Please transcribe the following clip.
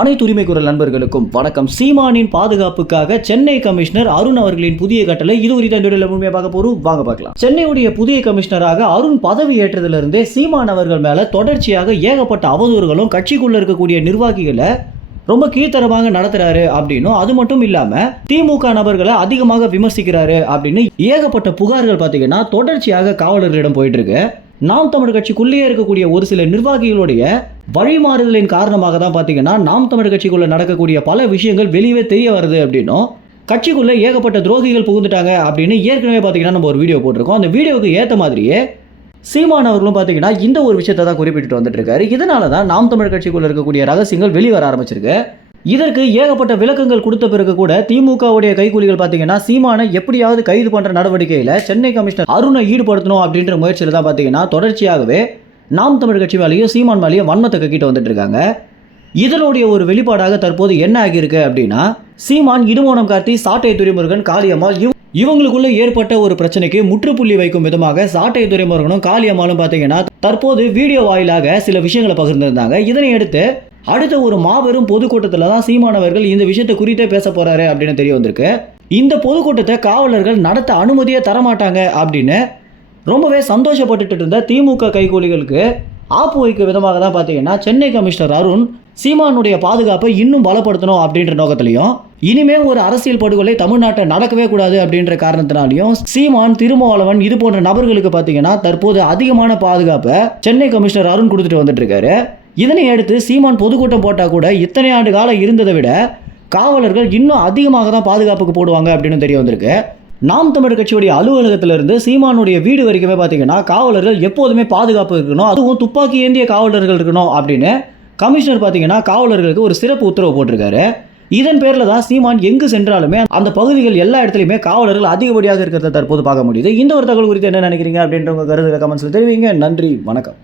அனைத்து உரிமை குரல் நண்பர்களுக்கும் வணக்கம். சீமானின் பாதுகாப்புக்காக சென்னை கமிஷனர் அருண் அவர்களின் புதிய கட்டளை, இது குறித்த முழுமையாக பார்க்க போறோம். வாங்க பார்க்கலாம். சென்னையுடைய புதிய கமிஷனராக அருண் பதவி ஏற்றதிலிருந்தே சீமான் அவர்கள் மேல தொடர்ச்சியாக ஏகப்பட்ட அவதூறுகளும் கட்சிக்குள்ள இருக்கக்கூடிய நிர்வாகிகளை ரொம்ப கீழ்த்தரமாக நடத்துறாரு அப்படின்னும், அது மட்டும் இல்லாம திமுக நபர்களை அதிகமாக விமர்சிக்கிறாரு அப்படின்னு ஏகப்பட்ட புகார்கள் பார்த்தீங்கன்னா தொடர்ச்சியாக காவலர்களிடம் போயிட்டு இருக்கு. நாம் தமிழர் கட்சிக்குள்ளேயே இருக்கக்கூடிய ஒரு சில நிர்வாகிகளுடைய வழிமாறுதலின் காரணமாக தான் பார்த்தீங்கன்னா நாம் தமிழர் கட்சிக்குள்ள நடக்கக்கூடிய பல விஷயங்கள் வெளியே தெரிய வருது அப்படின்னும், கட்சிக்குள்ள ஏகப்பட்ட துரோகிகள் புகுந்துட்டாங்க அப்படின்னு ஏற்கனவே பார்த்தீங்கன்னா நம்ம ஒரு வீடியோ போட்டிருக்கோம். அந்த வீடியோவுக்கு ஏற்ற மாதிரியே சீமான் அவர்களும் பார்த்தீங்கன்னா இந்த ஒரு விஷயத்தை தான் குறிப்பிட்டு வந்துட்டு இருக்காரு. இதனால தான் நாம் தமிழர் கட்சிக்குள்ள இருக்கக்கூடிய ரகசியங்கள் வெளிவர ஆரம்பிச்சிருக்கு. இதற்கு ஏகப்பட்ட விளக்கங்கள் கொடுத்த பிறகு கூட திமுகவுடைய கைக்கூலிகள் பார்த்தீங்கன்னா சீமானை எப்படியாவது கைது பண்ற நடவடிக்கையில் சென்னை கமிஷனர் அருணை ஈடுபடுத்தணும் அப்படின்ற முயற்சியில் தான் பார்த்தீங்கன்னா தொடர்ச்சியாகவே நாம் தமிழர் கட்சி மேலேயும் சீமான் மேலேயும் வன்மத்தை கக்கிட்டு வந்துட்டு இருக்காங்க. இதனுடைய ஒரு வெளிப்பாடாக தற்போது என்ன ஆகியிருக்கு அப்படின்னா, சீமான், இடுமோனம் கார்த்தி, சாட்டை துரைமுருகன், காளியம்மாள் இவங்களுக்குள்ள ஏற்பட்ட ஒரு பிரச்சனைக்கு முற்றுப்புள்ளி வைக்கும் விதமாக சாட்டை துரைமுருகனும் காளியம்மாளும் பார்த்தீங்கன்னா தற்போது வீடியோ வாயிலாக சில விஷயங்களை பகிர்ந்திருந்தாங்க. இதனை அடுத்து அடுத்த ஒரு மாபெரும் பொதுக்கூட்டத்தில் தான் சீமானவர்கள் இந்த விஷயத்தை குறித்தே பேச போறாரு அப்படின்னு தெரிய வந்திருக்கு. இந்த பொதுக்கூட்டத்தை காவலர்கள் நடத்த அனுமதியே தரமாட்டாங்க அப்படின்னு ரொம்பவே சந்தோஷப்பட்டுட்டு இருந்த திமுக கைகூலிகளுக்கு ஆப்பு வைக்கும் விதமாக தான் பார்த்தீங்கன்னா சென்னை கமிஷனர் அருண் சீமானுடைய பாதுகாப்பை இன்னும் பலப்படுத்தணும் அப்படின்ற நோக்கத்திலையும், இனிமே ஒரு அரசியல் படுகொலை தமிழ்நாட்டை நடக்கவே கூடாது அப்படின்ற காரணத்தினாலையும் சீமான், திருமாவளவன் இது போன்ற நபர்களுக்கு பார்த்தீங்கன்னா தற்போது அதிகமான பாதுகாப்பை சென்னை கமிஷனர் அருண் கொடுத்துட்டு வந்துட்டு இருக்காரு. இதனை அடுத்து சீமான் பொதுக்கூட்டம் போட்டால் கூட இத்தனை ஆண்டு காலம் இருந்ததை விட காவலர்கள் இன்னும் அதிகமாக தான் பாதுகாப்புக்கு போடுவாங்க அப்படின்னு தெரிய வந்திருக்கு. நாம் தமிழர் கட்சியுடைய அலுவலகத்திலிருந்து சீமானுடைய வீடு வரைக்குமே பார்த்தீங்கன்னா காவலர்கள் எப்போதுமே பாதுகாப்பு இருக்கணும், அதுவும் துப்பாக்கி ஏந்திய காவலர்கள் இருக்கணும் அப்படின்னு கமிஷனர் பார்த்தீங்கன்னா காவலர்களுக்கு ஒரு சிறப்பு உத்தரவு போட்டிருக்காரு. இதன் பேரில் தான் சீமான் எங்கு சென்றாலுமே அந்த பகுதிகள் எல்லா இடத்துலையுமே காவலர்கள் அதிகப்படியாக இருக்கிறத தற்போது பார்க்க முடியுது. இந்த ஒரு தகவல் குறித்து என்ன நினைக்கிறீங்க அப்படின்ற உங்கள் கருத்துக்களை கமெண்ட்ஸில் தெரிவிங்க. நன்றி, வணக்கம்.